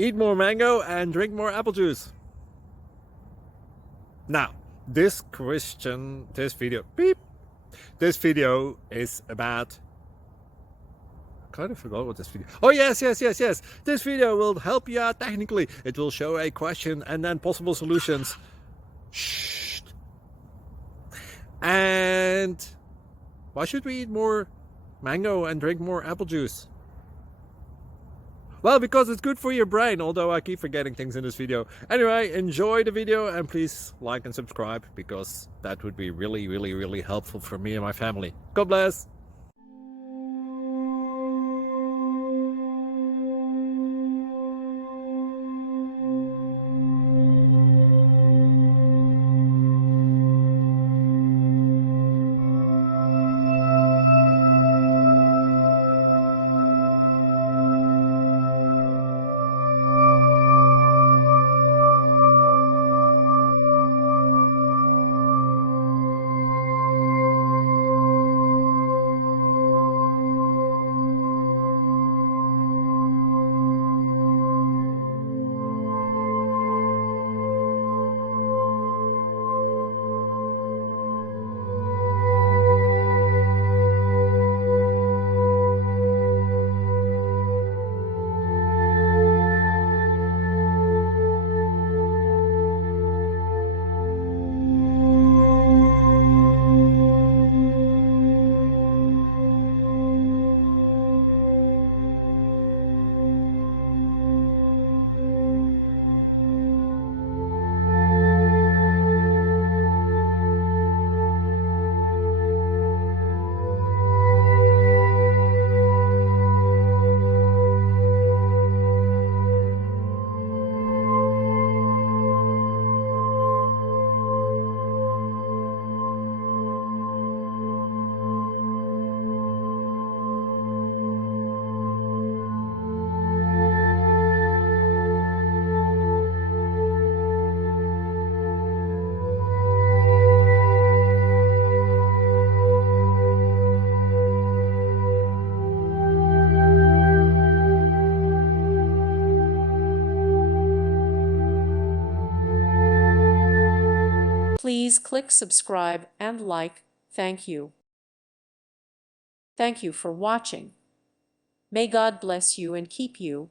Eat more mango and drink more apple juice. Now, this video is about, I kind of forgot what this video. Oh yes. This video will help you out technically. It will show a question and then possible solutions. Shh. And why should we eat more mango and drink more apple juice? Well, because it's good for your brain, although I keep forgetting things in this video. Anyway, enjoy the video and please like and subscribe, because that would be really helpful for me and my family. God bless! Please click subscribe and like. Thank you. Thank you for watching. May God bless you and keep you.